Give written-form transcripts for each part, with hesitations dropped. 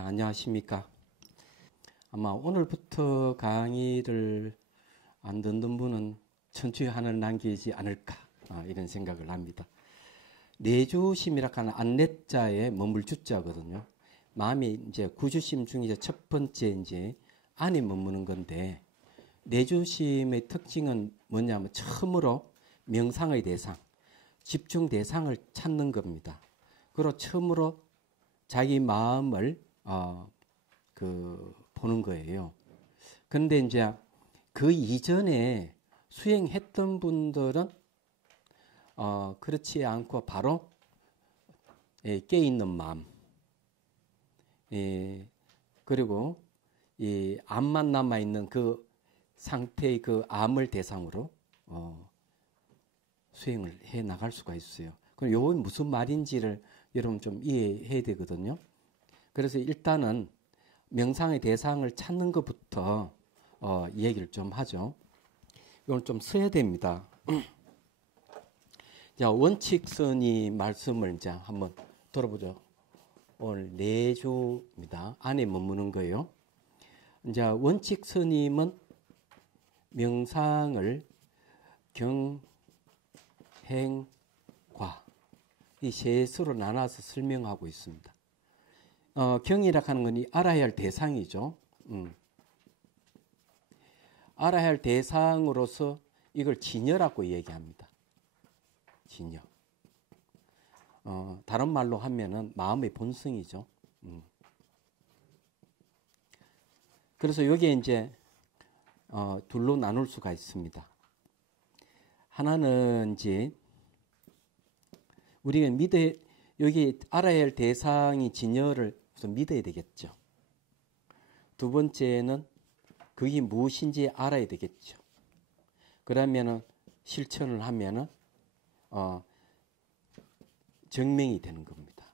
안녕하십니까. 아마 오늘부터 강의를 안 듣는 분은 천추의 한을 남기지 않을까 이런 생각을 합니다. 내주심이라 하는 안내자에 머물 주자거든요. 마음이 이제 구주심 중에 첫 번째 이제 안에 머무는 건데, 내주심의 특징은 뭐냐면 처음으로 명상의 대상, 집중 대상을 찾는 겁니다. 그리고 처음으로 자기 마음을 보는 거예요. 그런데 이제 그 이전에 수행했던 분들은 그렇지 않고 바로 깨있는 마음, 그리고 이 암만 남아 있는 그 상태의 그 암을 대상으로 수행을 해 나갈 수가 있어요. 그럼 요건 무슨 말인지를 여러분 좀 이해해야 되거든요. 그래서 일단은 명상의 대상을 찾는 것부터 얘기를 좀 하죠. 이걸 좀 써야 됩니다. 자, 원칙선이 말씀을 이제 한번 들어보죠. 오늘 내주입니다. 안에 머무는 거예요. 이제 원칙스님은 명상을 경행과 이 셋으로 나눠서 설명하고 있습니다. 경이라 하는 건 이 알아야 할 대상이죠. 알아야 할 대상으로서 이걸 진여라고 얘기합니다. 진여. 다른 말로 하면은 마음의 본성이죠. 그래서 여기에 이제 둘로 나눌 수가 있습니다. 하나는 이제 우리가 여기 알아야 할 대상이 진여를 우선 믿어야 되겠죠. 두 번째는 그게 무엇인지 알아야 되겠죠. 그러면은 실천을 하면은 증명이 되는 겁니다.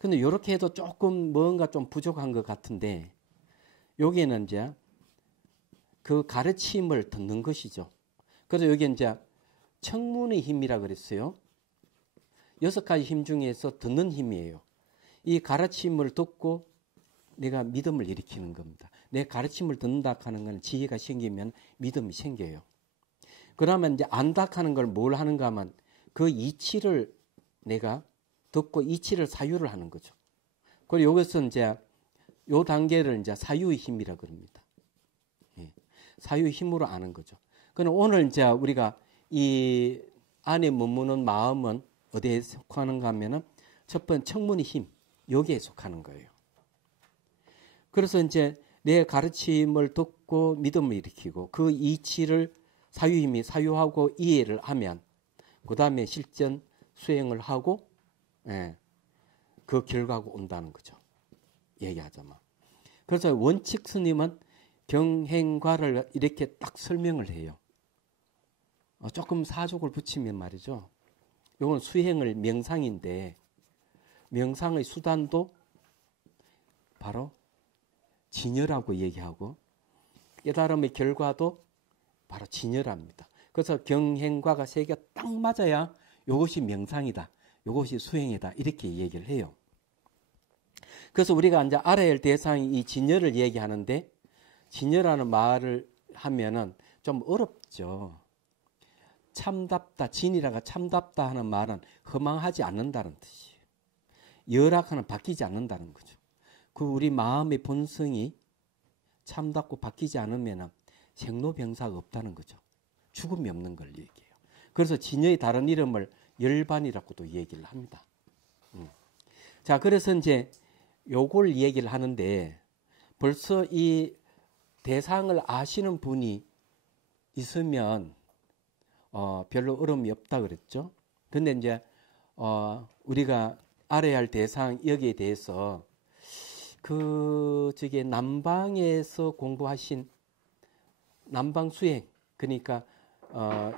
근데 이렇게 해도 조금 뭔가 좀 부족한 것 같은데, 여기에는 이제 그 가르침을 듣는 것이죠. 그래서 여기 이제 청문의 힘이라 그랬어요. 6가지 힘 중에서 듣는 힘이에요. 이 가르침을 듣고 내가 믿음을 일으키는 겁니다. 내 가르침을 듣는다 하는 건 지혜가 생기면 믿음이 생겨요. 그러면 이제 안다 하는 걸 뭘 하는가 하면 그 이치를 내가 듣고 이치를 사유를 하는 거죠. 그리고 이것은 이제 요 단계를 이제 사유의 힘이라 그럽니다. 예. 사유의 힘으로 아는 거죠. 그럼 오늘 이제 우리가 이 안에 머무는 마음은 어디에 속하는가 하면은 첫 번째 청문의 힘, 여기에 속하는 거예요. 그래서 이제 내 가르침을 듣고 믿음을 일으키고 그 이치를 사유의 힘이 사유하고 이해를 하면 그 다음에 실전 수행을 하고 그 결과가 온다는 거죠. 얘기하자면. 그래서 원칙 스님은 경행과를 이렇게 딱 설명을 해요. 조금 사족을 붙이면 말이죠. 이건 수행을 명상인데 명상의 수단도 바로 진여라고 얘기하고 깨달음의 결과도 바로 진여랍니다. 그래서 경행과가 세 개가 딱 맞아야 이것이 명상이다, 이것이 수행이다 이렇게 얘기를 해요. 그래서 우리가 이제 알아야 할 대상이 이 진여를 얘기하는데, 진여라는 말을 하면은 좀 어렵죠. 참답다, 진이라가 참답다 하는 말은 허망하지 않는다는 뜻이에요. 열악하는 바뀌지 않는다는 거죠. 그 우리 마음의 본성이 참답고 바뀌지 않으면 생로병사가 없다는 거죠. 죽음이 없는 걸 얘기해요. 그래서 진여의 다른 이름을 열반이라고도 얘기를 합니다. 자, 그래서 이제 요걸 얘기를 하는데, 벌써 이 대상을 아시는 분이 있으면 별로 어려움이 없다 그랬죠. 근데 이제 우리가 알아야 할 대상 여기에 대해서 저기 남방에서 공부하신 남방 수행, 그러니까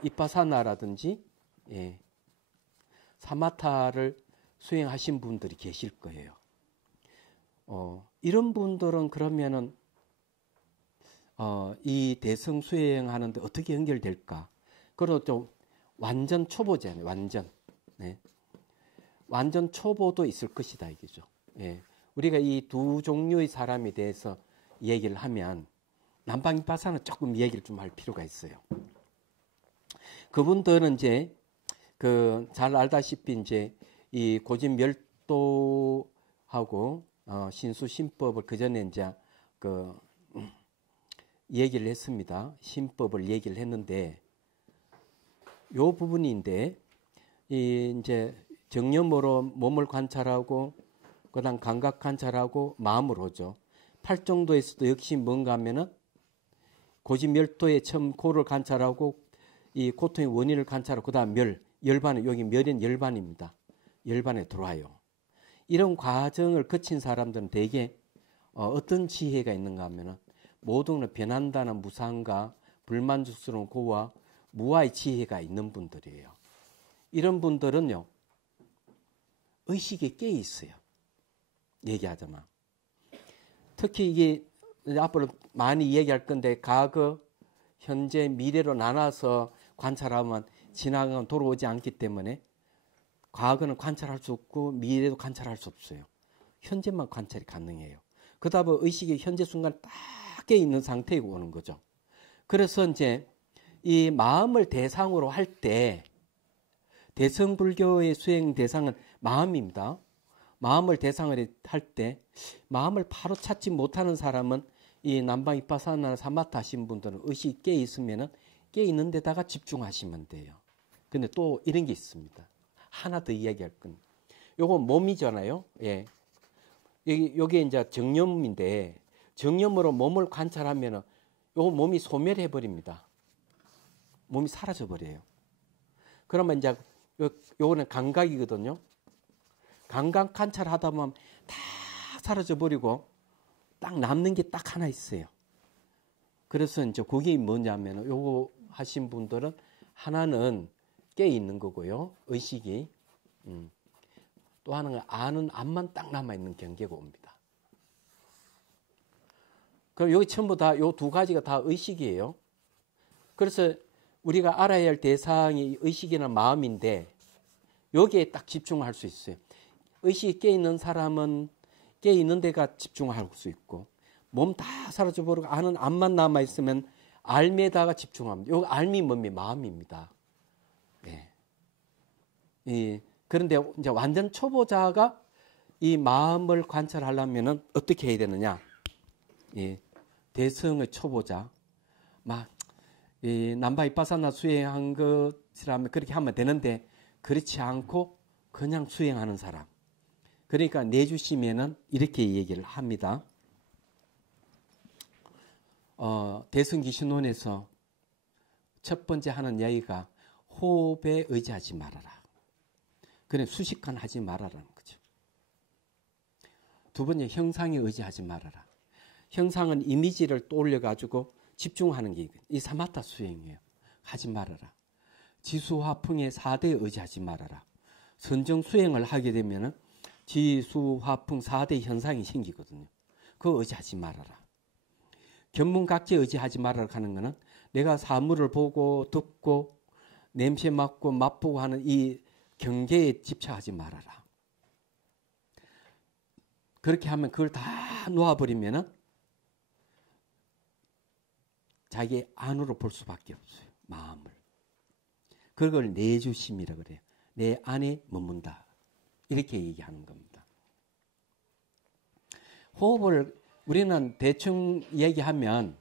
이빠사나라든지 사마타를 수행하신 분들이 계실 거예요. 이런 분들은 그러면은 이 대성 수행하는데 어떻게 연결될까? 그리고 좀 완전 초보잖아요. 완전 초보도 있을 것이다 이거죠. 예. 우리가 이 두 종류의 사람에 대해서 얘기를 하면 남방이파사는 조금 얘기를 좀 할 필요가 있어요. 그분들은 이제 그 잘 알다시피 이제 이 고진멸도하고 신수신법을 그 전에 이제 그 얘기를 했습니다. 신법을 얘기를 했는데 요 부분인데 이 이제 정념으로 몸을 관찰하고 그다음 감각 관찰하고 마음으로 하죠. 팔정도에서도 역시 뭔가 하면은 고지멸도에 처음 고를 관찰하고 이 고통의 원인을 관찰하고 그다음 열반은 여기 멸인 열반입니다. 열반에 들어와요. 이런 과정을 거친 사람들은 대개 어떤 지혜가 있는가 하면은 모든 걸 변한다는 무상과 불만족스러운 고와 무아의 지혜가 있는 분들이에요. 이런 분들은요, 의식에 깨 있어요. 얘기하자면. 특히 이게 앞으로 많이 얘기할 건데 과거, 현재, 미래로 나눠서 관찰하면 지나가면 돌아오지 않기 때문에 과거는 관찰할 수 없고 미래도 관찰할 수 없어요. 현재만 관찰이 가능해요. 그러다 보면 의식이 현재 순간 딱 깨 있는 상태에 오는 거죠. 그래서 이제 이 마음을 대상으로 할 때 대성불교의 수행 대상은 마음입니다. 마음을 대상으로 할 때 마음을 바로 찾지 못하는 사람은 이 남방 이파사나 사마타 하신 분들은 의식이 깨 있으면은 깨 있는 데다가 집중하시면 돼요. 근데 또 이런 게 있습니다. 하나 더 이야기할 건. 요거 몸이잖아요. 예. 요게 이제 정념인데 정념으로 몸을 관찰하면은 요거 몸이 소멸해 버립니다. 몸이 사라져 버려요. 그러면 이제 요거는 감각이거든요. 감각 관찰하다 보면 다 사라져 버리고 딱 남는 게 딱 하나 있어요. 그래서 이제 그게 뭐냐면 요거 하신 분들은 하나는 깨 있는 거고요. 의식이. 또 하나는 아는 암만 딱 남아 있는 경계가 옵니다. 그럼 여기 전부 다 요 두 가지가 다 의식이에요. 그래서 우리가 알아야 할 대상이 의식이나 마음인데 여기에 딱 집중할 수 있어요. 의식이 깨 있는 사람은 깨 있는 데가 집중할 수 있고 몸 다 사라져버리고 아는 암만 남아 있으면 알미에다가 집중합니다. 요 알미 뭡니까? 마음입니다. 예. 그런데 이제 완전 초보자가 이 마음을 관찰하려면은 어떻게 해야 되느냐? 예. 대성의 초보자, 막 남바 이파사나 수행한 것이라면 그렇게 하면 되는데 그렇지 않고 그냥 수행하는 사람. 그러니까 내주시면은 이렇게 얘기를 합니다. 대성기신론에서 첫 번째 하는 이야기가 호흡에 의지하지 말아라. 그래 수식관 하지 말아라는 거죠. 두 번째 형상에 의지하지 말아라. 형상은 이미지를 떠올려 가지고 집중하는 게 이 사마타 수행이에요. 하지 말아라. 지수화풍의 4대에 의지하지 말아라. 선정 수행을 하게 되면은 지수화풍 4대 현상이 생기거든요. 그거 의지하지 말아라. 견문각지에 의지하지 말아라 하는 거는 내가 사물을 보고 듣고 냄새 맡고 맛보고 하는 이 경계에 집착하지 말아라. 그렇게 하면 그걸 다 놓아버리면은 자기 안으로 볼 수밖에 없어요. 마음을. 그걸 내주심이라 그래요. 내 안에 머문다. 이렇게 얘기하는 겁니다. 호흡을 우리는 대충 얘기하면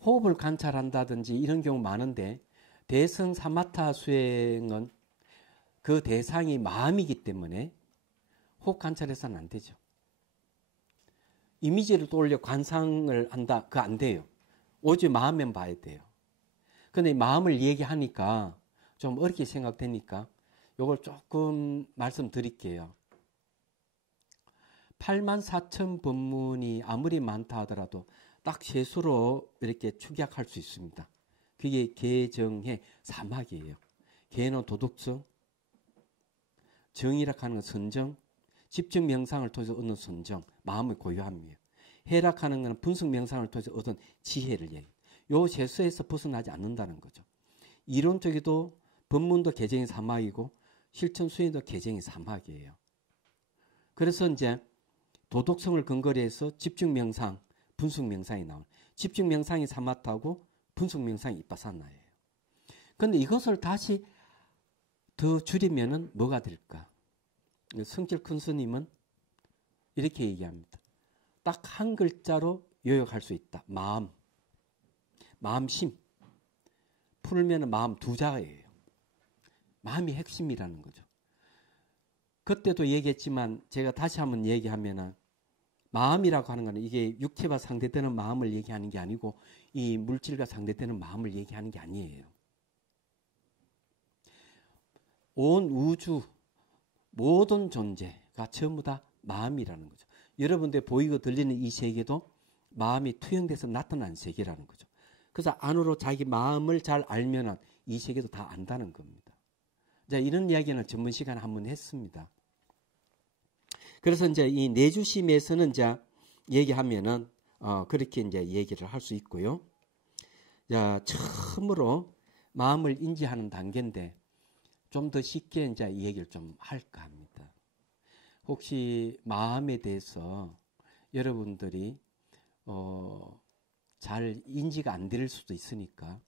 호흡을 관찰한다든지 이런 경우 많은데 대성 사마타 수행은 그 대상이 마음이기 때문에 호흡 관찰해서는 안 되죠. 이미지를 떠올려 관상을 한다. 그거 안 돼요. 오직 마음만 봐야 돼요. 근데 마음을 얘기하니까 좀 어렵게 생각되니까 이걸 조금 말씀드릴게요. 84,000 법문이 아무리 많다 하더라도 딱 세수로 이렇게 축약할 수 있습니다. 그게 개정의 사막이에요. 개는 도덕성, 정이라 하는 건 선정, 집중 명상을 통해서 얻는 선정, 마음의 고요함이에요. 해락하는 것은 분석 명상을 통해서 얻은 지혜를 얘기해요. 요 세수에서 벗어나지 않는다는 거죠. 이론적에도 법문도 개정의 사막이고 실천 수행도 개정의 사막이에요. 그래서 이제 도덕성을 근거로 해서 집중명상, 분숙명상이 나와요. 집중명상이 사마타고 분숙명상이 이빠사나예요. 그런데 이것을 다시 더 줄이면은 뭐가 될까? 성질 큰 스님은 이렇게 얘기합니다. 딱 한 글자로 요약할 수 있다. 마음. 마음심. 풀면은 마음 두 자예요. 마음이 핵심이라는 거죠. 그때도 얘기했지만 제가 다시 한번 얘기하면은 마음이라고 하는 거는 이게 육체와 상대되는 마음을 얘기하는 게 아니고 이 물질과 상대되는 마음을 얘기하는 게 아니에요. 온 우주 모든 존재가 전부 다 마음이라는 거죠. 여러분들 보이고 들리는 이 세계도 마음이 투영돼서 나타난 세계라는 거죠. 그래서 안으로 자기 마음을 잘 알면은 이 세계도 다 안다는 겁니다. 자, 이런 이야기는 전문 시간에 한번 했습니다. 그래서 이제 이 내주심에서는 이제 얘기하면은 그렇게 이제 얘기를 할 수 있고요. 자, 처음으로 마음을 인지하는 단계인데 좀 더 쉽게 이제 이 얘기를 좀 할까 합니다. 혹시 마음에 대해서 여러분들이 잘 인지가 안 될 수도 있으니까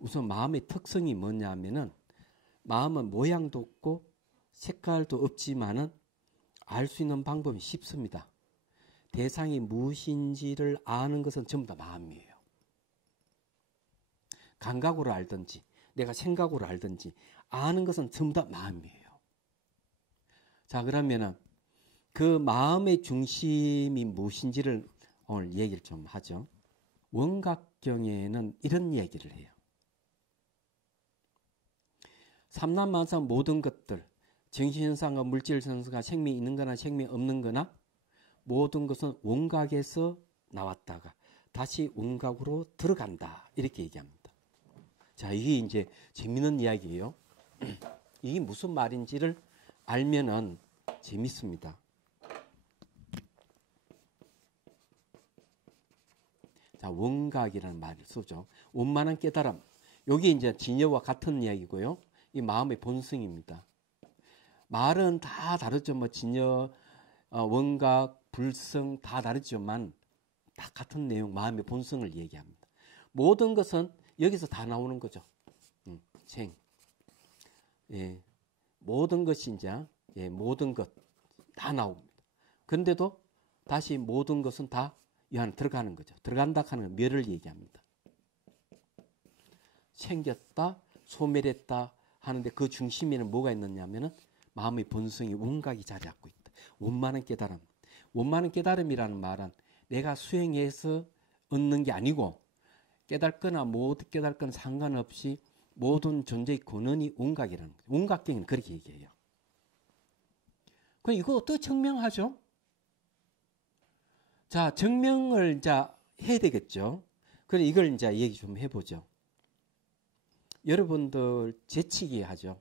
우선 마음의 특성이 뭐냐면은 마음은 모양도 없고 색깔도 없지만은 알 수 있는 방법이 쉽습니다. 대상이 무엇인지를 아는 것은 전부 다 마음이에요. 감각으로 알든지 내가 생각으로 알든지 아는 것은 전부 다 마음이에요. 자, 그러면은 그 마음의 중심이 무엇인지를 오늘 얘기를 좀 하죠. 원각경에는 이런 얘기를 해요. 삼란만상 모든 것들, 정신현상과 물질현상과 생명이 있는 거나 생명이 없는 거나 모든 것은 원각에서 나왔다가 다시 원각으로 들어간다. 이렇게 얘기합니다. 자, 이게 이제 재미있는 이야기예요. 이게 무슨 말인지를 알면은 재밌습니다. 자, 원각이라는 말을 쓰죠. 원만한 깨달음. 여기 이제 진여와 같은 이야기고요. 이 마음의 본성입니다. 말은 다 다르죠. 뭐 진여, 원각, 불성 다 다르지만 다 같은 내용, 마음의 본성을 얘기합니다. 모든 것은 여기서 다 나오는 거죠. 생. 예. 모든 것이 이제 모든 것 다 나옵니다. 그런데도 다시 모든 것은 다 이 안에 들어가는 거죠. 들어간다 하는 멸을 얘기합니다. 생겼다, 소멸했다 하는데 그 중심에는 뭐가 있느냐면은 마음의 본성이 원각이 자리 잡고 있다. 원만한 깨달음. 원만한 깨달음이라는 말은 내가 수행해서 얻는 게 아니고 깨닫거나 못 깨닫거나 상관없이 모든 존재의 근원이 원각이라는 거죠. 원각경은 그렇게 얘기해요. 그럼 이거 어떻게 증명하죠? 자, 증명을 이제 해야 되겠죠. 그래 이걸 이제 얘기 좀 해보죠. 여러분들 재치기 하죠.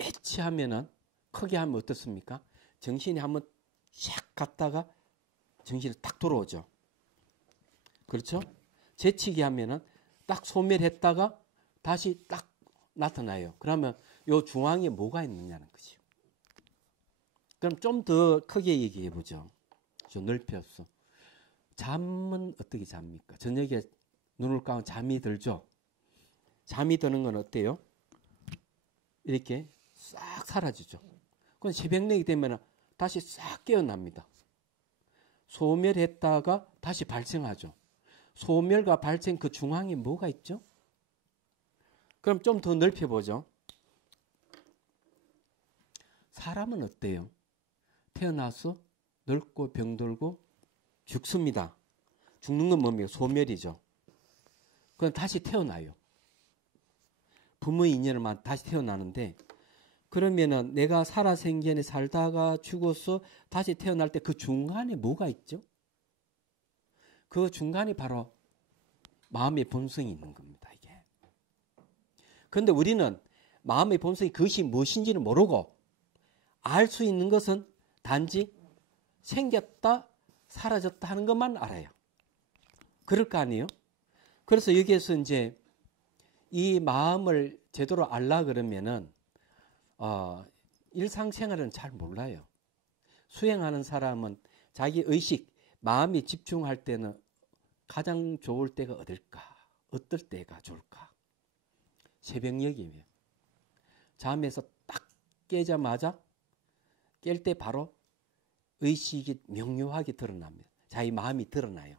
애치하면은 크게 하면 어떻습니까? 정신이 한번 샥 갔다가 정신이 딱 돌아오죠. 그렇죠? 재치기 하면은 딱 소멸했다가 다시 딱 나타나요. 그러면 요 중앙에 뭐가 있느냐는 거죠. 그럼 좀 더 크게 얘기해 보죠. 좀 넓혀서. 잠은 어떻게 잡니까? 저녁에 눈을 감으면 잠이 들죠. 잠이 드는 건 어때요? 이렇게 싹 사라지죠. 그럼 새벽녘이 되면 다시 싹 깨어납니다. 소멸했다가 다시 발생하죠. 소멸과 발생 그 중앙에 뭐가 있죠? 그럼 좀 더 넓혀보죠. 사람은 어때요? 태어나서 늙고 병들고 죽습니다. 죽는 건 뭡니까? 소멸이죠. 그럼 다시 태어나요. 부모의 인연을만 다시 태어나는데 그러면은 내가 살아생전에 살다가 죽어서 다시 태어날 때 그 중간에 뭐가 있죠? 그 중간이 바로 마음의 본성이 있는 겁니다. 이게. 그런데 우리는 마음의 본성이 그것이 무엇인지는 모르고 알 수 있는 것은 단지 생겼다 사라졌다 하는 것만 알아요. 그럴 거 아니에요? 그래서 여기에서 이제 이 마음을 제대로 알라 그러면은 일상생활은 잘 몰라요. 수행하는 사람은 자기 의식, 마음이 집중할 때는 가장 좋을 때가 어딜까? 어떨 때가 좋을까? 새벽녘이면 잠에서 딱 깨자마자 깰 때 바로 의식이 명료하게 드러납니다. 자기 마음이 드러나요.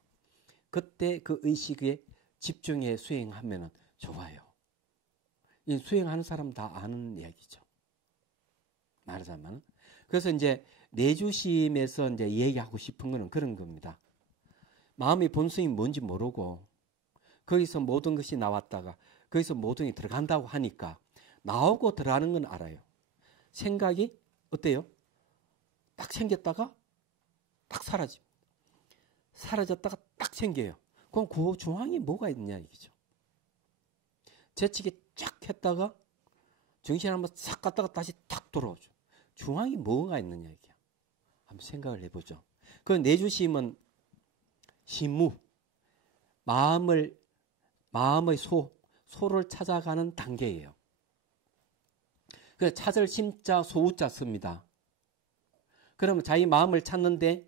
그때 그 의식에 집중해 수행하면 좋아요. 이 수행하는 사람 다 아는 이야기죠. 말하자면. 그래서 이제 내주심에서 이제 얘기하고 싶은 거는 그런 겁니다. 마음의 본성이 뭔지 모르고 거기서 모든 것이 나왔다가 거기서 모든 게 들어간다고 하니까 나오고 들어가는 건 알아요. 생각이 어때요? 딱 생겼다가 딱 사라집니다. 사라졌다가 딱 생겨요. 그럼 그 중앙에 뭐가 있냐 이거죠. 재치기 쫙 했다가 정신 한번 싹 갔다가 다시 탁 돌아오죠. 중앙에 뭐가 있느냐 이게. 한번 생각을 해보죠. 그 내주심은 심무, 마음의 소를 찾아가는 단계예요. 그래서 찾을 심자 소우자 씁니다. 그러면 자기 마음을 찾는데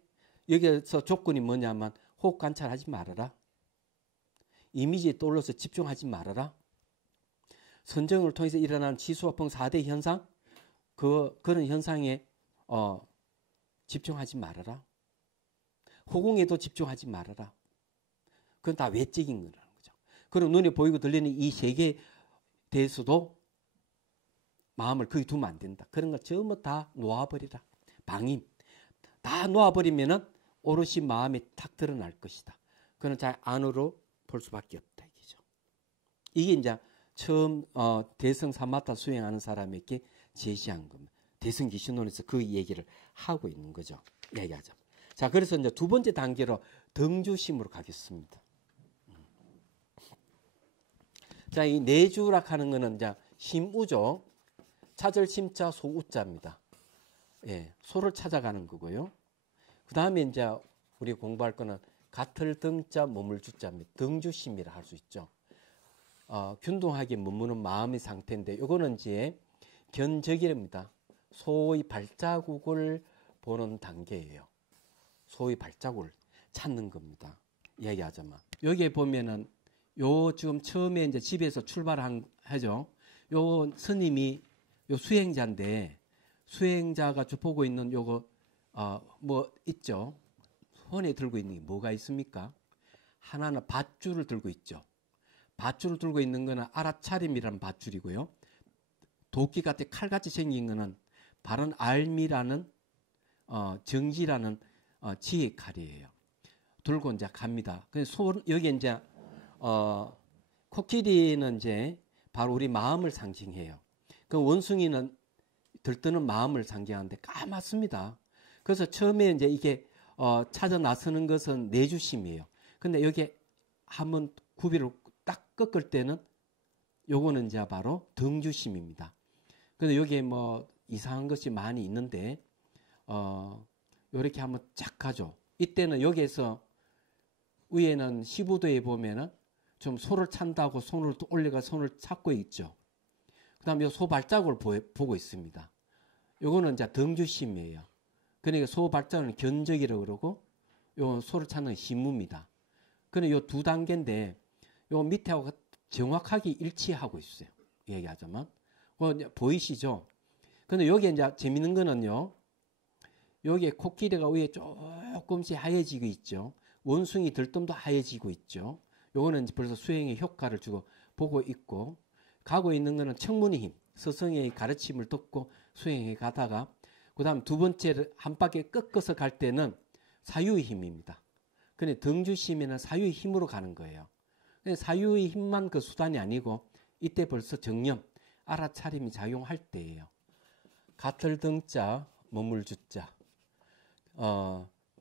여기서 조건이 뭐냐면 호흡 관찰하지 말아라. 이미지에 떠올라서 집중하지 말아라. 선정을 통해서 일어나는 지수화풍 4대 현상, 그런 현상에 집중하지 말아라. 호공에도 집중하지 말아라. 그건 다 외적인 거라는 거죠. 그럼 눈에 보이고 들리는 이 세계에 대해서도 마음을 거기 두면 안 된다. 그런 걸 전부 다 놓아버리라. 방임. 다 놓아버리면은 오롯이 마음이 탁 드러날 것이다. 그건 잘 안으로 볼 수밖에 없다. 이게죠. 이게 이제 처음 대성 사마타 수행하는 사람에게 제시한 겁니다. 대성기신론에서 그 얘기를 하고 있는 거죠. 얘기하자. 자, 그래서 이제 두 번째 단계로 등주심으로 가겠습니다. 자, 이 내주락 하는 거는 이제 심우죠. 찾을 심자 소우자입니다. 예, 소를 찾아가는 거고요. 그 다음에 이제 우리 공부할 거는 같을 등자 머물 주자입니다. 등주심이라 할 수 있죠. 균등하게 머무는 마음의 상태인데 요거는 이제 견적이랍니다. 소의 발자국을 보는 단계예요. 소의 발자국을 찾는 겁니다. 얘기하자면 여기에 보면은 요 지금 처음에 이제 집에서 출발한 하죠. 요 스님이 요 수행자인데 수행자가 보고 있는 요거 뭐 있죠. 손에 들고 있는 게 뭐가 있습니까? 하나는 밧줄을 들고 있죠. 밧줄을 들고 있는 거는 알아차림이라는 밧줄이고요. 도끼같이 칼같이 생긴 거는 바른 알미라는 정지라는 지혜 칼이에요. 들고 이제 갑니다. 여기 이제 코끼리는 이제 바로 우리 마음을 상징해요. 그 원숭이는 들뜨는 마음을 상징하는데 까맣습니다. 그래서 처음에 이제 이게 찾아 나서는 것은 내주심이에요. 근데 여기 한번 구비를 딱 꺾을 때는 요거는 이제 바로 등주심입니다. 근데 여기에 뭐 이상한 것이 많이 있는데 요렇게 한번 쫙 가죠. 이때는 여기에서 위에는 15도에 보면은 좀 소를 찬다고 손을 올려가 손을 찾고 있죠. 그 다음에 소 발자국을 보고 있습니다. 요거는 이제 등주심이에요. 그러니까 소 발자국은 견적이라고 그러고 요 소를 찾는 심무입니다. 그런데 요 두 단계인데 요 밑에하고 정확하게 일치하고 있어요. 얘기하자면. 보이시죠? 근데 여기 이제 재밌는 거는요. 여기에 코끼리가 위에 조금씩 하얘지고 있죠. 원숭이 들뜸도 하얘지고 있죠. 요거는 벌써 수행의 효과를 주고 보고 있고, 가고 있는 거는 청문의 힘, 스승의 가르침을 듣고 수행해 가다가, 그 다음 두 번째 한 바퀴 꺾어서 갈 때는 사유의 힘입니다. 근데 등주심에는 사유의 힘으로 가는 거예요. 근데 사유의 힘만 그 수단이 아니고, 이때 벌써 정념, 알아차림이 작용할 때예요. 같을 등자, 머물 주자,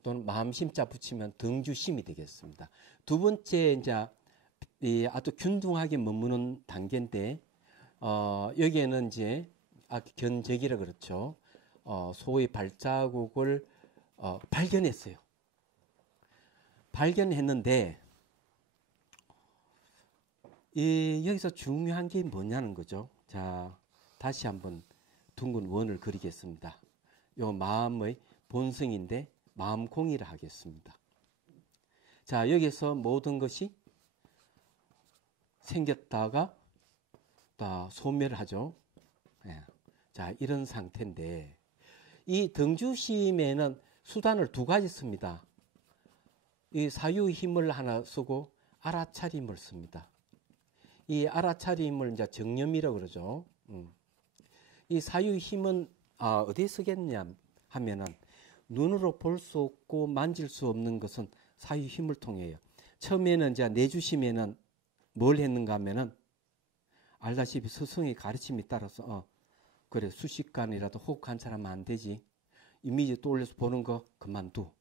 또는 마음심자 붙이면 등주심이 되겠습니다. 두 번째 이제 아주 균등하게 머무는 단계인데 여기에는 이제 견적이라 그렇죠. 소의 발자국을 발견했어요. 발견했는데 여기서 중요한 게 뭐냐는 거죠. 자, 다시 한번 둥근 원을 그리겠습니다. 요 마음의 본성인데 마음공이라 하겠습니다. 자, 여기서 모든 것이 생겼다가 다 소멸하죠. 예. 자, 이런 상태인데 이 등주심에는 수단을 두 가지 씁니다. 이 사유의 힘을 하나 쓰고 알아차림을 씁니다. 이 알아차림을 이제 정념이라고 그러죠. 이 사유의 힘은 어디에 쓰겠냐 하면은 눈으로 볼 수 없고 만질 수 없는 것은 사유의 힘을 통해요. 처음에는 이제 내주심에는 뭘 했는가 하면은 알다시피 스승의 가르침에 따라서 그래 수시간이라도 호흡 관찰하면 안 되지. 이미지 떠올려서 보는 거 그만둬.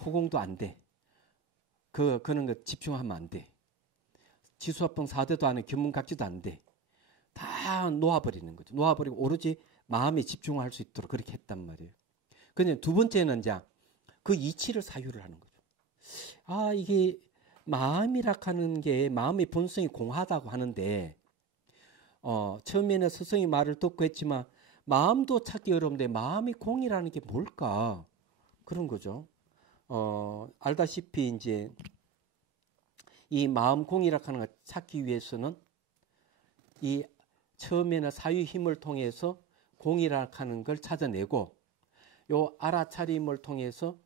호공도 안 돼. 그런 거 집중하면 안 돼. 지수합동 4대도 안 해. 견문각지도 안 돼. 다 놓아버리는 거죠. 놓아버리고 오로지 마음에 집중할 수 있도록 그렇게 했단 말이에요. 근데 두 번째는 이제 그 이치를 사유를 하는 거죠. 이게 마음이라 하는 게 마음의 본성이 공하다고 하는데 처음에는 스승의 말을 듣고 했지만 마음도 찾기 어려운데 마음이 공이라는 게 뭘까? 그런 거죠. 알다시피 이제 이 마음 공이라 하는 걸 찾기 위해서는 이 처음에는 사유 힘을 통해서 공이라 하는 걸 찾아내고 요 알아차림을 통해서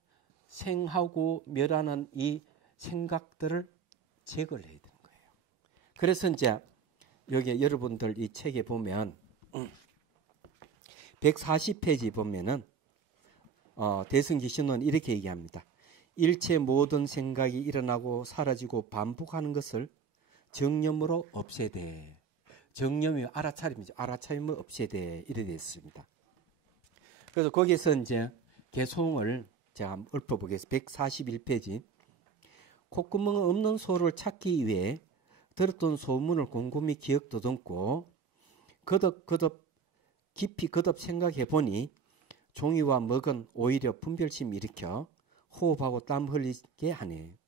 생하고 멸하는 이 생각들을 제거를 해야 되는 거예요. 그래서 이제 여기 여러분들 이 책에 보면 140페이지 보면은 대승기신은 이렇게 얘기합니다. 일체 모든 생각이 일어나고 사라지고 반복하는 것을 정념으로 없애되. 정념이 알아차림이죠. 알아차림을 없애되 이래 되어 있습니다. 그래서 거기에서 이제 개송을 제가 한번 읊어보겠습니다. 141페이지. 콧구멍 없는 소를 찾기 위해 들었던 소문을 곰곰이 기억 더듬고 깊이 거듭 생각해 보니 종이와 먹은 오히려 분별심 일으켜 호흡하고 땀 흘리게 하네.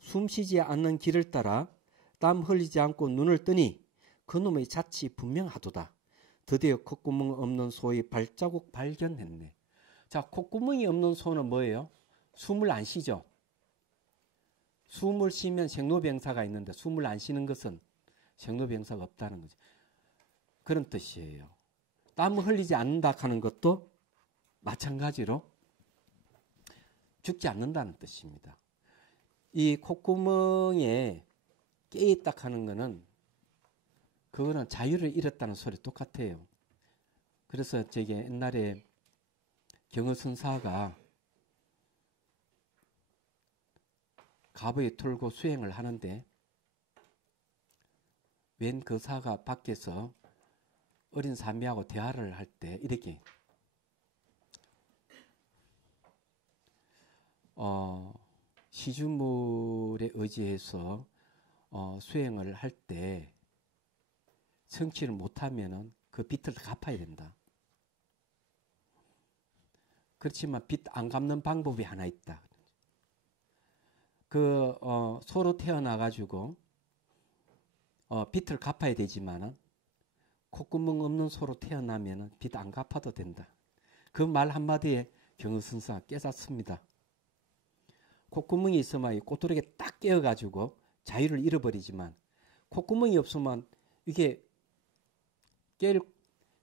숨쉬지 않는 길을 따라 땀 흘리지 않고 눈을 뜨니 그놈의 자취 분명하도다. 드디어 콧구멍 없는 소의 발자국 발견했네. 자, 콧구멍이 없는 소는 뭐예요? 숨을 안 쉬죠. 숨을 쉬면 생로병사가 있는데 숨을 안 쉬는 것은 생로병사가 없다는 거죠. 그런 뜻이에요. 땀을 흘리지 않는다 하는 것도 마찬가지로 죽지 않는다는 뜻입니다. 이 콧구멍에 깨있다 하는 것은 그거는 자유를 잃었다는 소리 똑같아요. 그래서 저게 옛날에 경허선사가 갑을 털고 수행을 하는데 웬 그 사가 밖에서 어린 사미하고 대화를 할 때 이렇게 시주물에 의지해서 수행을 할 때 성취를 못하면은 그 빚을 갚아야 된다. 그렇지만 빚 안 갚는 방법이 하나 있다. 소로 태어나가지고 빚을 갚아야 되지만은 콧구멍 없는 소로 태어나면은 빚 안 갚아도 된다. 그 말 한마디에 경허선사가 깨닫습니다. 콧구멍이 있으면 꼬투리가 딱 깨어가지고 자유를 잃어버리지만 콧구멍이 없으면 이게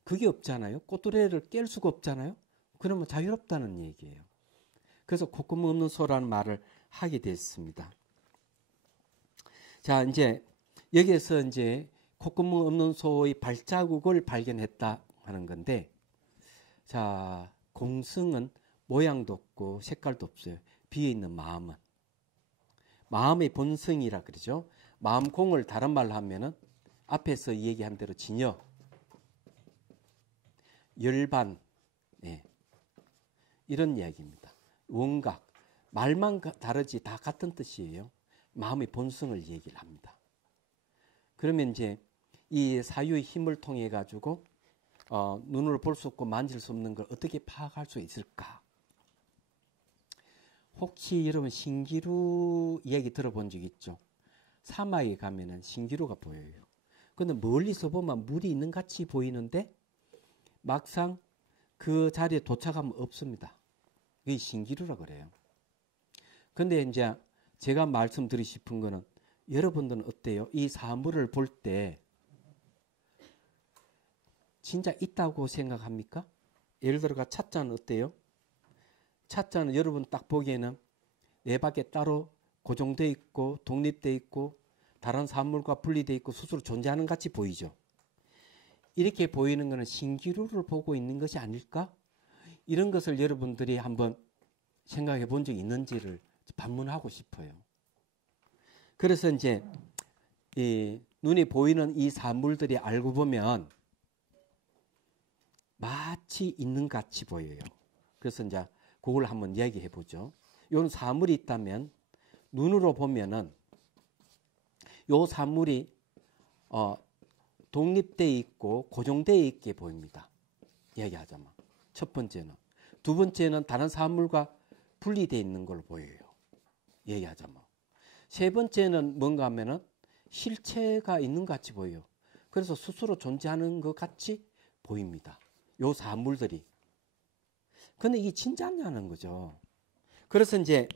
그게 없잖아요. 꼬투리를 깰 수가 없잖아요. 그러면 자유롭다는 얘기예요. 그래서 콧구멍 없는 소라는 말을 하게 됐습니다. 자, 이제 여기에서 이제 콧구멍 없는 소의 발자국을 발견했다 하는 건데, 자, 공성은 모양도 없고 색깔도 없어요. 비어있는 마음은. 마음의 본성이라 그러죠. 마음공을 다른 말로 하면은 앞에서 얘기한 대로 진여, 열반, 이런 이야기입니다. 원각, 말만 다르지 다 같은 뜻이에요. 마음의 본성을 얘기를 합니다. 그러면 이제 이 사유의 힘을 통해 가지고 눈으로 볼 수 없고 만질 수 없는 걸 어떻게 파악할 수 있을까? 혹시 여러분 신기루 이야기 들어본 적 있죠? 사막에 가면은 신기루가 보여요. 근데 멀리서 보면 물이 있는 같이 보이는데 막상 그 자리에 도착하면 없습니다. 이게 신기루라 그래요. 근데 이제 제가 말씀드리고 싶은 거는 여러분들은 어때요? 이 사물을 볼 때 진짜 있다고 생각합니까? 예를 들어가 찻잔은 어때요? 찻잔은 여러분 딱 보기에는 내 밖에 따로 고정되어 있고 독립되어 있고 다른 사물과 분리되어 있고 스스로 존재하는 같이 보이죠. 이렇게 보이는 것은 신기루를 보고 있는 것이 아닐까? 이런 것을 여러분들이 한번 생각해 본 적이 있는지를 반문하고 싶어요. 그래서 이제 이 눈에 보이는 이 사물들이 알고 보면 마치 있는 같이 보여요. 그래서 이제 그걸 한번 이야기해 보죠. 이런 사물이 있다면 눈으로 보면은 이 사물이 독립되어 있고 고정되어 있게 보입니다. 이야기하자면 첫 번째는. 두 번째는 다른 사물과 분리되어 있는 걸 보여요. 얘기하자면. 세 번째는 뭔가 하면은 실체가 있는 것 같이 보여요. 그래서 스스로 존재하는 것 같이 보입니다. 요 사물들이. 근데 이게 진짜냐는 거죠. 그래서 이제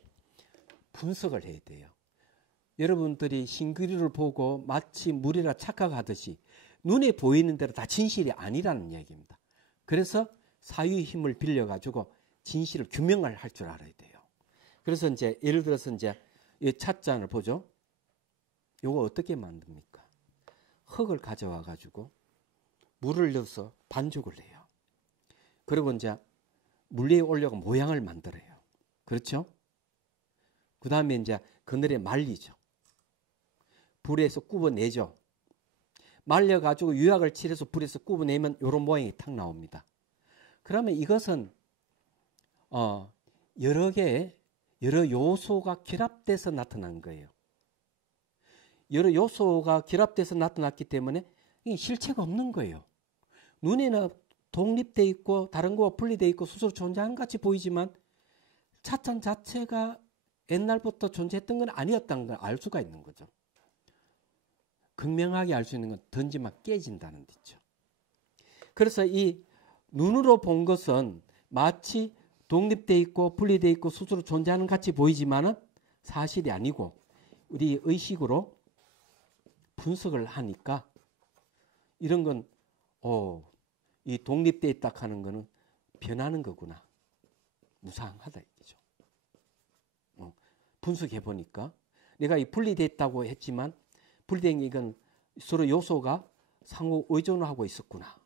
분석을 해야 돼요. 여러분들이 신기루를 보고 마치 물이라 착각하듯이 눈에 보이는 대로 다 진실이 아니라는 이야기입니다. 그래서 사유의 힘을 빌려가지고 진실을 규명을 할 줄 알아야 돼요. 그래서 이제 예를 들어서 이제 이 찻잔을 보죠. 요거 어떻게 만듭니까? 흙을 가져와 가지고 물을 넣어서 반죽을 해요. 그리고 이제 물 위에 올려서 모양을 만들어요. 그렇죠? 그 다음에 이제 그늘에 말리죠. 불에서 굽어내죠. 말려가지고 유약을 칠해서 불에서 굽어내면 이런 모양이 탁 나옵니다. 그러면 이것은 여러 요소가 결합돼서 나타난 거예요. 여러 요소가 결합돼서 나타났기 때문에 이게 실체가 없는 거예요. 눈에는 독립돼 있고 다른 거와 분리돼 있고 스스로 존재하는 같이 보이지만 찻잔 자체가 옛날부터 존재했던 건 아니었다는 걸 알 수가 있는 거죠. 극명하게 알 수 있는 건 던지면 깨진다는 뜻이죠. 그래서 이 눈으로 본 것은 마치 독립돼 있고 분리돼 있고 스스로 존재하는 같이 보이지만은 사실이 아니고 우리 의식으로 분석을 하니까 이런 건 이 독립돼 있다 하는 거는 변하는 거구나. 무상하다 이거죠. 분석해 보니까 내가 이 분리됐다고 했지만 분리된 이건 서로 요소가 상호 의존하고 있었구나.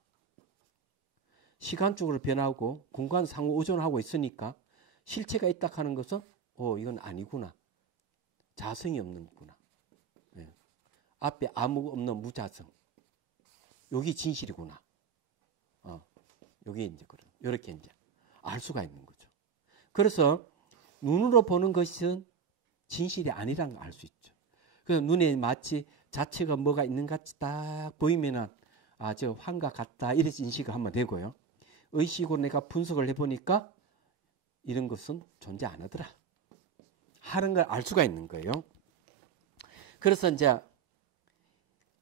시간적으로 변하고 공간 상호 의존하고 있으니까 실체가 있다 하는 것은 이건 아니구나. 자성이 없는 거구나. 네. 앞에 아무 없는 무자성. 여기 진실이구나. 여기 이제 그런 이렇게 이제 알 수가 있는 거죠. 그래서 눈으로 보는 것은 진실이 아니라는 걸 알 수 있죠. 그래서 눈에 마치 자체가 뭐가 있는 것 같이 딱 보이면은 저 환각 같다 이래서 인식을 하면 되고요. 의식으로 내가 분석을 해보니까 이런 것은 존재 안 하더라 하는 걸 알 수가 있는 거예요. 그래서 이제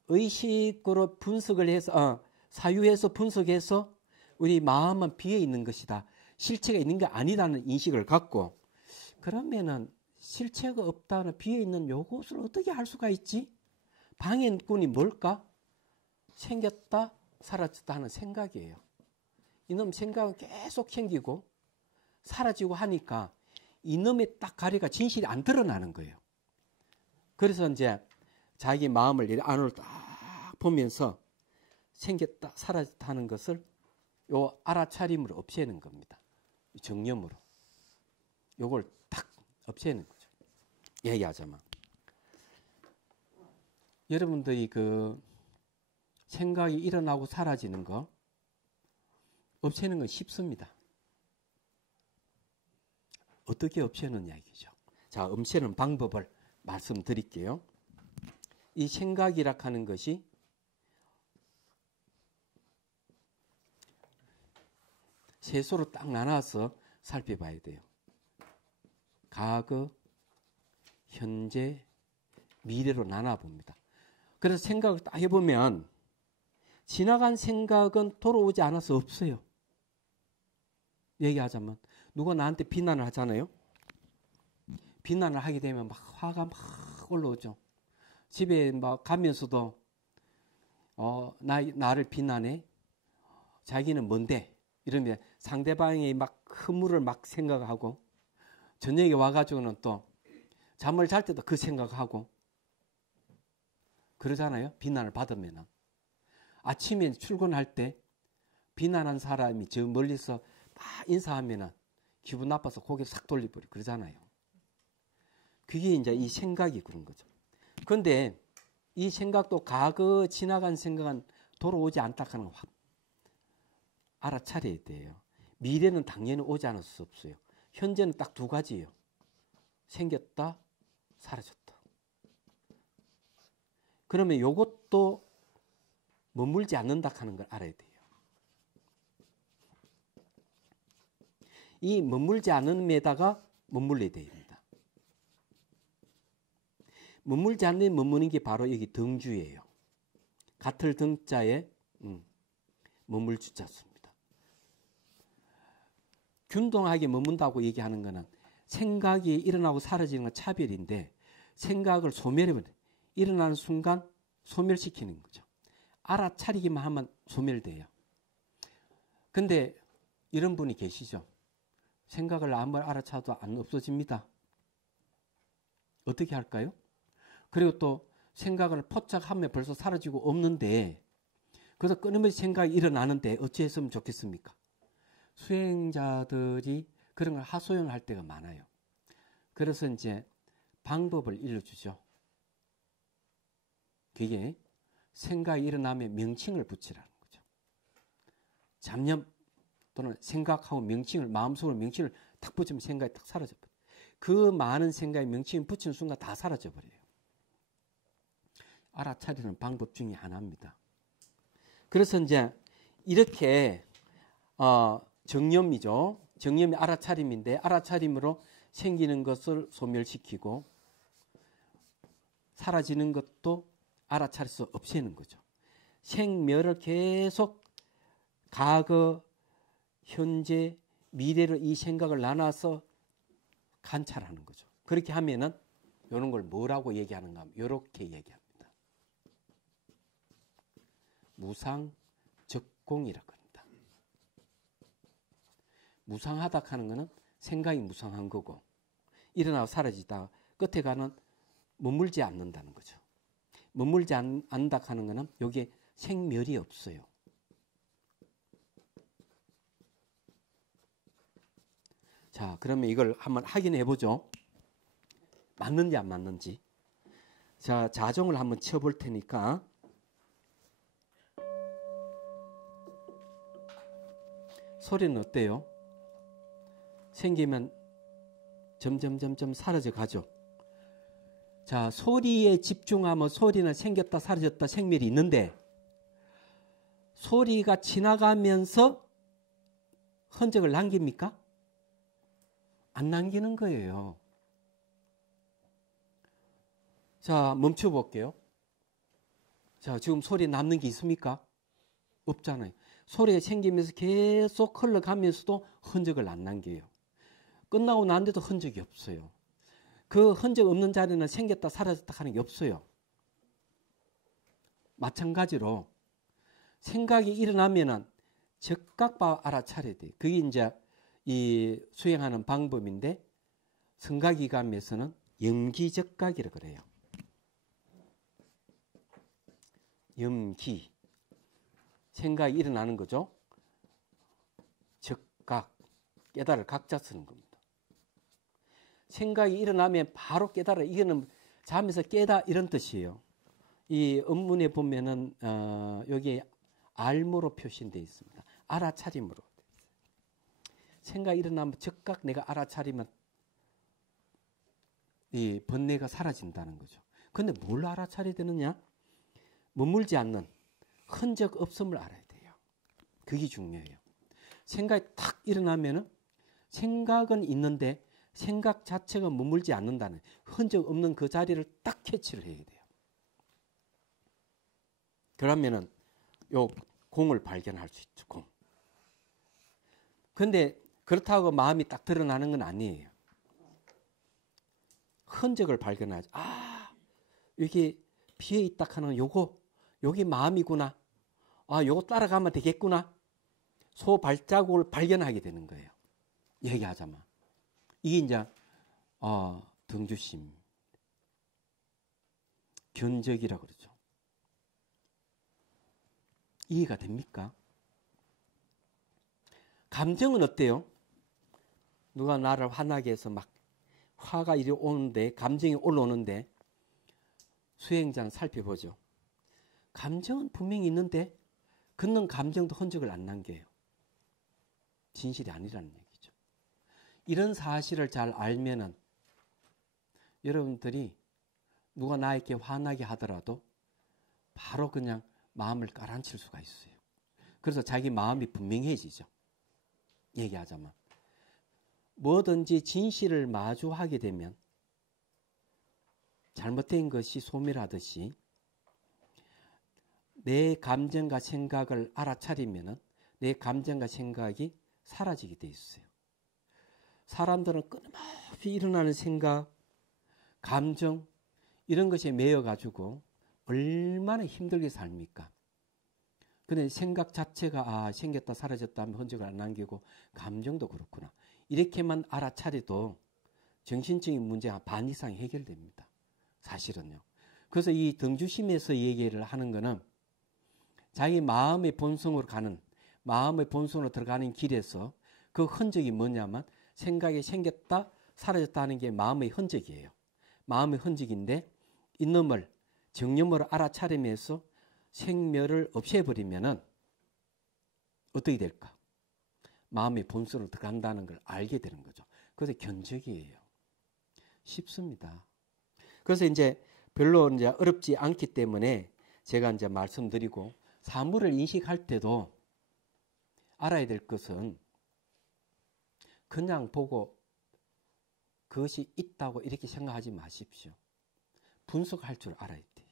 의식으로 분석을 해서 사유해서 분석해서 우리 마음은 비어 있는 것이다. 실체가 있는 게 아니라는 인식을 갖고 그러면은 실체가 없다는 비어 있는 요것을 어떻게 알 수가 있지? 방해꾼이 뭘까? 생겼다 사라졌다 하는 생각이에요. 이놈 생각은 계속 생기고 사라지고 하니까 이놈의 딱 가리가 진실이 안 드러나는 거예요. 그래서 이제 자기 마음을 안으로 딱 보면서 생겼다 사라졌다 하는 것을 요 알아차림으로 없애는 겁니다. 정념으로. 요걸 딱 없애는 거죠. 얘기하자면. 여러분들이 그 생각이 일어나고 사라지는 거 없애는 건 쉽습니다. 어떻게 없애느냐 이거죠. 자, 없애는 방법을 말씀드릴게요. 이 생각이라 하는 것이 세소로 딱 나눠서 살펴봐야 돼요. 과거, 현재, 미래로 나눠봅니다. 그래서 생각을 딱 해보면 지나간 생각은 돌아오지 않아서 없어요. 얘기하자면 누가 나한테 비난을 하잖아요. 비난을 하게 되면 막 화가 막 올라오죠. 집에 막 가면서도 나를 비난해. 자기는 뭔데? 이러면 상대방이 막 허물을 막 생각하고 저녁에 와가지고는 또 잠을 잘 때도 그 생각하고 그러잖아요. 비난을 받으면. 아침에 출근할 때 비난한 사람이 저 멀리서 막 인사하면 기분 나빠서 고개 싹 돌려버리고 그러잖아요. 그게 이제 이 생각이 그런 거죠. 그런데 이 생각도 과거 지나간 생각은 돌아오지 않다 하는 거 확 알아차려야 돼요. 미래는 당연히 오지 않을 수 없어요. 현재는 딱 두 가지예요. 생겼다, 사라졌다. 그러면 이것도 머물지 않는다 하는 걸 알아야 돼요. 이 머물지 않음에다가 머물러야 됩니다. 머물지 않는 머무는 게 바로 여기 등주예요. 같을 등자에 머물 주자 씁니다. 균동하게 머문다고 얘기하는 것은 생각이 일어나고 사라지는 건 차별인데 생각을 소멸해버려요. 일어나는 순간 소멸시키는 거죠. 알아차리기만 하면 소멸돼요. 근데 이런 분이 계시죠. 생각을 아무리 알아차도 안 없어집니다. 어떻게 할까요? 그리고 또 생각을 포착하면 벌써 사라지고 없는데 그래서 끊임없이 생각이 일어나는데 어찌 했으면 좋겠습니까? 수행자들이 그런 걸 하소연할 때가 많아요. 그래서 이제 방법을 일러주죠. 그게 생각이 일어나면 명칭을 붙이라는 거죠. 잡념 또는 생각하고 명칭을 마음속으로 명칭을 탁 붙이면 생각이 탁 사라져버려요. 그 많은 생각에 명칭을 붙이는 순간 다 사라져버려요. 알아차리는 방법 중에 하나입니다. 그래서 이제 이렇게 정념이죠. 정념이 알아차림인데 알아차림으로 생기는 것을 소멸시키고 사라지는 것도 알아차려서 없애는 거죠. 생멸을 계속 과거, 현재, 미래로 이 생각을 나눠서 관찰하는 거죠. 그렇게 하면은 이런 걸 뭐라고 얘기하는가 하면 이렇게 얘기합니다. 무상적공이라고 합니다. 무상하다 하는 것은 생각이 무상한 거고 일어나고 사라지다가 끝에 가는 머물지 않는다는 거죠. 머물지 않는다 하는 것은 여기에 생멸이 없어요. 자, 그러면 이걸 한번 확인해 보죠. 맞는지 안 맞는지. 자, 자정을 한번 쳐볼 테니까 소리는 어때요? 생기면 점점 사라져 가죠. 자, 소리에 집중하면 소리는 생겼다 사라졌다 생멸이 있는데 소리가 지나가면서 흔적을 남깁니까? 안 남기는 거예요. 자, 멈춰 볼게요. 자, 지금 소리 남는 게 있습니까? 없잖아요. 소리가 생기면서 계속 흘러가면서도 흔적을 안 남겨요. 끝나고 난데도 흔적이 없어요. 그 흔적 없는 자리는 생겼다 사라졌다 하는 게 없어요. 마찬가지로 생각이 일어나면은 즉각 알아차려야 돼요. 그게 이제 이 수행하는 방법인데 성가기감에서는 염기적각이라고 그래요. 염기. 생각이 일어나는 거죠. 즉각. 깨달을 각자 쓰는 겁니다. 생각이 일어나면 바로 깨달아. 이거는 잠에서 깨다 이런 뜻이에요. 이 원문에 보면은 여기 알모로 표시되어 있습니다. 알아차림으로. 생각이 일어나면 즉각 내가 알아차리면 이 번뇌가 사라진다는 거죠. 근데 뭘 알아차려야 되느냐? 머물지 않는 흔적 없음을 알아야 돼요. 그게 중요해요. 생각이 탁 일어나면은 생각은 있는데 생각 자체가 머물지 않는다는 흔적 없는 그 자리를 딱 캐치를 해야 돼요. 그러면은 요 공을 발견할 수 있죠. 공. 근데 그렇다고 마음이 딱 드러나는 건 아니에요. 흔적을 발견하죠. 아, 여기 비어 있다 하는 요게 마음이구나. 아, 요거 따라가면 되겠구나. 소 발자국을 발견하게 되는 거예요. 얘기하자면. 이게 이제, 등주심. 견적이라고 그러죠. 이해가 됩니까? 감정은 어때요? 누가 나를 화나게 해서 막 화가 이리 오는데, 감정이 올라오는데, 수행자는 살펴보죠. 감정은 분명히 있는데, 걷는 감정도 흔적을 안 남겨요. 진실이 아니라는 얘기죠. 이런 사실을 잘 알면은, 여러분들이 누가 나에게 화나게 하더라도, 바로 그냥 마음을 가라앉힐 수가 있어요. 그래서 자기 마음이 분명해지죠. 얘기하자면. 뭐든지 진실을 마주하게 되면 잘못된 것이 소멸하듯이 내 감정과 생각을 알아차리면 내 감정과 생각이 사라지게 돼 있어요. 사람들은 끊임없이 일어나는 생각, 감정 이런 것에 매여가지고 얼마나 힘들게 삽니까? 근데 생각 자체가 생겼다 사라졌다 하면 흔적을 안 남기고 감정도 그렇구나. 이렇게만 알아차려도 정신적인 문제가 반 이상 해결됩니다. 사실은요. 그래서 이 등주심에서 얘기를 하는 거는 자기 마음의 본성으로 가는, 마음의 본성으로 들어가는 길에서 그 흔적이 뭐냐면 생각이 생겼다 사라졌다 하는 게 마음의 흔적이에요. 마음의 흔적인데 이놈을 정념으로 알아차리면서 생멸을 없애버리면은 어떻게 될까? 마음의 본성으로 들어간다는 걸 알게 되는 거죠. 그래서 견적이에요. 쉽습니다. 그래서 이제 별로 이제 어렵지 않기 때문에 제가 이제 말씀드리고 사물을 인식할 때도 알아야 될 것은 그냥 보고 그것이 있다고 이렇게 생각하지 마십시오. 분석할 줄 알아야 돼요.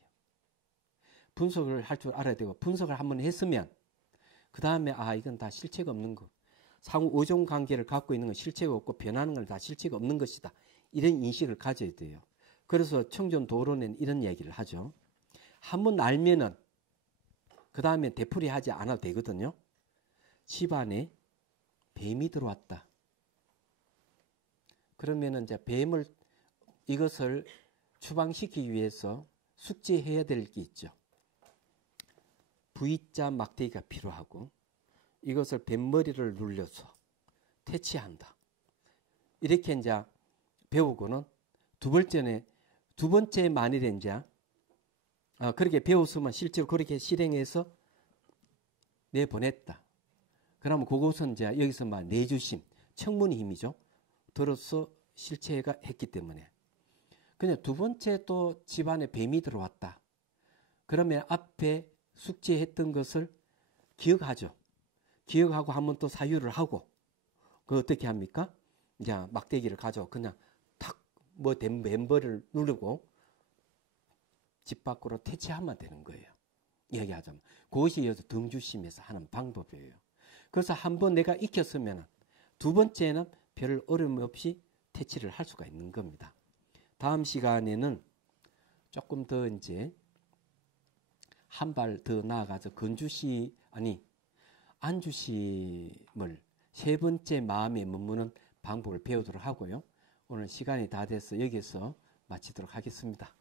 분석을 할 줄 알아야 되고 분석을 한번 했으면 그 다음에 이건 다 실체가 없는 거. 상호 의존 관계를 갖고 있는 건 실체가 없고 변하는 건 다 실체가 없는 것이다. 이런 인식을 가져야 돼요. 그래서 청존도론에는 이런 얘기를 하죠. 한번 알면은 그 다음에 되풀이하지 않아도 되거든요. 집안에 뱀이 들어왔다. 그러면은 이제 이것을 추방시키기 위해서 숙지해야 될 게 있죠. V자 막대기가 필요하고 이것을 뱀머리를 눌려서 퇴치한다. 이렇게 이제 배우고는 두 번째 만일에 이제 그렇게 배웠으면 실제로 그렇게 실행해서 내보냈다. 그러면 그것은 이제 여기서 내주심, 청문의 힘이죠. 들어서 실체가 했기 때문에. 그냥 두 번째 또 집안에 뱀이 들어왔다. 그러면 앞에 숙지했던 것을 기억하죠. 기억하고 한번 또 사유를 하고, 어떻게 합니까? 이제 막대기를 가져 그냥 탁 멤버를 누르고 집 밖으로 퇴치하면 되는 거예요. 이야기하자면. 그것이 여기서 등주심에서 하는 방법이에요. 그래서 한번 내가 익혔으면 두 번째는 별 어려움 없이 퇴치를 할 수가 있는 겁니다. 다음 시간에는 조금 더 이제 한 발 더 나아가서 안주심을 세 번째 마음에 머무는 방법을 배우도록 하고요. 오늘 시간이 다 돼서 여기서 마치도록 하겠습니다.